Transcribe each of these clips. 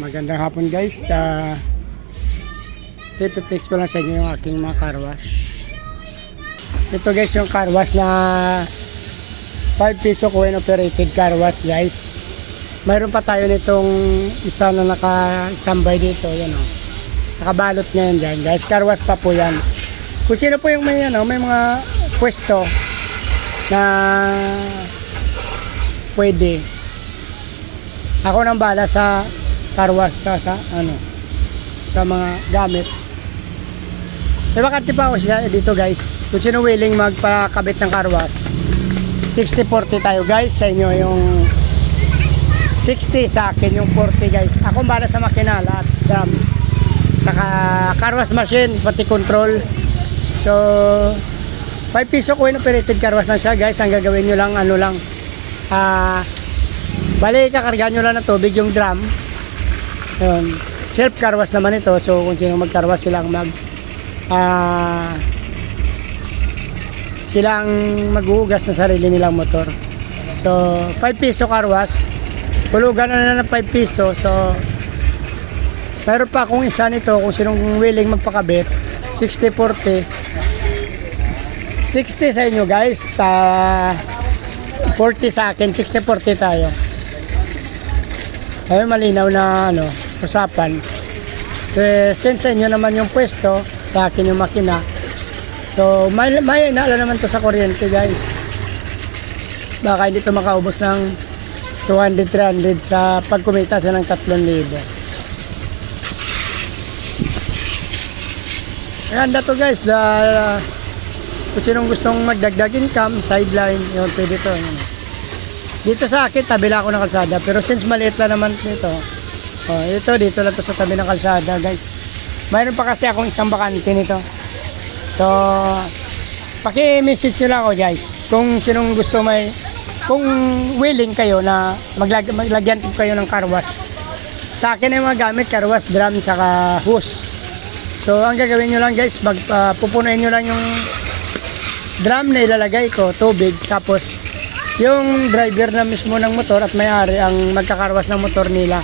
Magandang hapon guys. Ipiplex ko lang sa inyo yung aking mga car wash. Ito guys yung car wash na 5 piso coin operated car wash guys. Mayroon pa tayo nitong isa na nakatambay dito. Yan o. Nakabalot ngayon dyan guys. Car wash pa po yan. Kung sino po yung may mga pwesto na pwede, ako nang bala sa car wash sa mga gamit. Bakante pa ako siya dito guys. Kung sino willing magpakabit ng car wash, 60-40 tayo guys. Sa inyo yung 60, sa akin yung 40 guys. Ako bala sa makina lahat, drum, naka car wash machine, pati control. So 5 piso coin operated car wash lang siya guys. Ang gagawin nyo lang bali kakargahan nyo lang ng tubig yung drum. Yun. Self car wash naman ito. So kung sino mag car wash silang maghuhugas na sarili nilang motor. So 5 piso car wash, hulugan na ng 5 piso. So mayroon pa akong isa nito kung sinong willing magpakabit. 60-40, 60 sa inyo guys, 40 sa akin. 60-40 tayo. Ayun, malinaw na usapan. Since sa inyo naman yung pwesto, sa akin yung makina. So may inaala naman to sa kuryente guys. Baka hindi to makaubos ng 200-300 sa pagkumita sa ng 3,000. Ganda to guys. Kung sinong gustong magdagdag income, sideline, yun, pwede to. Dito sa akin, tabi lang ako ng kalsada. Pero since maliit lang naman nito, dito lang to sa tabi ng kalsada guys. Mayroon pa kasi akong isang bakante nito. So paki-message nyo lang ako guys kung sinong gusto kung willing kayo na maglagyan kayo ng car wash. Sa akin ay mga gamit, car wash, drum, saka hose. So ang gagawin nyo lang guys, pupunuin nyo lang yung drum na ilalagay ko, tubig, tapos yung driver na mismo ng motor at may-ari ang magkakarwas ng motor nila.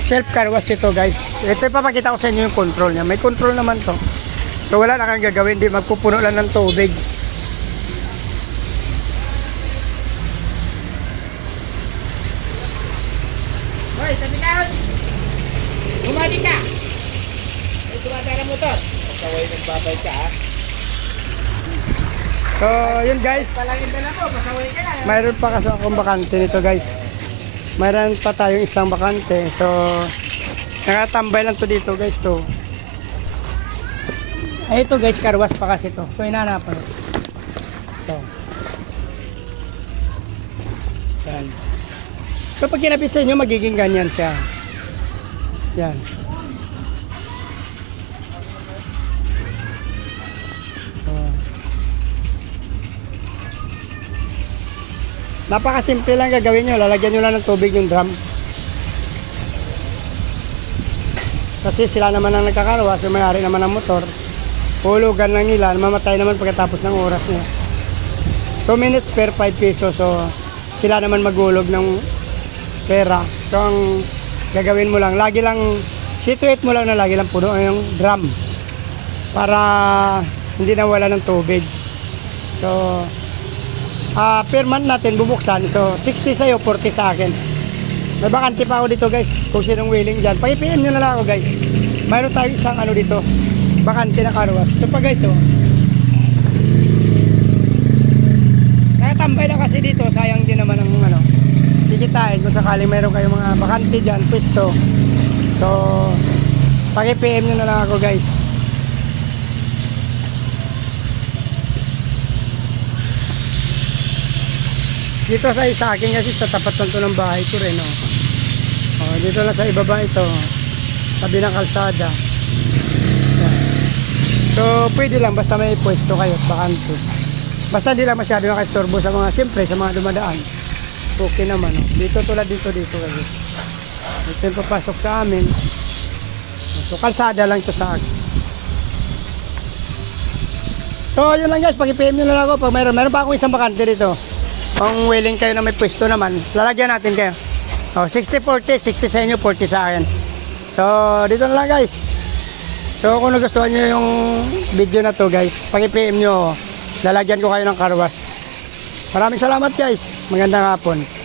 Self car wash ito guys. Ito ipapakita ko sa inyo yung control niya. May control naman to. So wala na kang gagawin, di magpupuno lang ng tubig. Hoy, sabi ka! Bumalik ka! Ay, tumatara motor. Pasaway nagbabay ka ha. So yun guys, mayroon pa kasi akong bakante nito guys. Mayroon pa tayong isang bakante. So nakatambay lang to dito guys to. Ay ito guys, car wash pa kasi to. So inanapan ito. Yan. So pag kinapit sa inyo, magiging ganyan siya. Yan. Napakasimple lang gagawin nyo. Lalagyan nyo lang ng tubig yung drum. Kasi sila naman ang nagkakarwa. So may-ari naman ng motor. Hulugan lang nila. Mamatay naman pagkatapos ng oras niya. 2 minutes per 5 pesos. So sila naman maghulog ng pera. So ang gagawin mo lang, lagi lang situate mo lang na lagi lang puno yung drum para hindi nawala ng tubig. So per month natin bubuksan. So 60 sa'yo, 40 sa akin. May bakante pa ako dito guys. Kung sinong willing dyan, paki-PM nyo na lang ako guys. Mayroon tayo isang dito, bakante na car wash. Ito pa guys nakatambay na kasi dito. Sayang din naman ang dikitain kung sakaling mayroon kayong mga bakante dyan, pwesto. So paki-PM nyo na lang ako guys. Dito sa akin kasi sa tapat lang to ng bahay ko rin. Dito lang sa ibaba ito, tabi ng kalsada. Yan. So pwede lang basta may pwesto kayo at bakante. Basta hindi lang masyado nakastorbo sa mga, siyempre sa mga dumadaan. Okay naman. Dito tulad dito kasi. Ito yung papasok sa amin. So kalsada lang ito sa akin. So yun lang guys, pag-PM nyo lang ako pag meron pa akong isang bakante dito. Kung willing kayo na may pwesto naman, lalagyan natin kayo. Oh, 60-40, 60 sa inyo, 40 sa akin. So, dito na lang guys. So, kung nagustuhan nyo yung video na to guys, pag-PM nyo, lalagyan ko kayo ng car wash. Maraming salamat guys. Magandang hapon.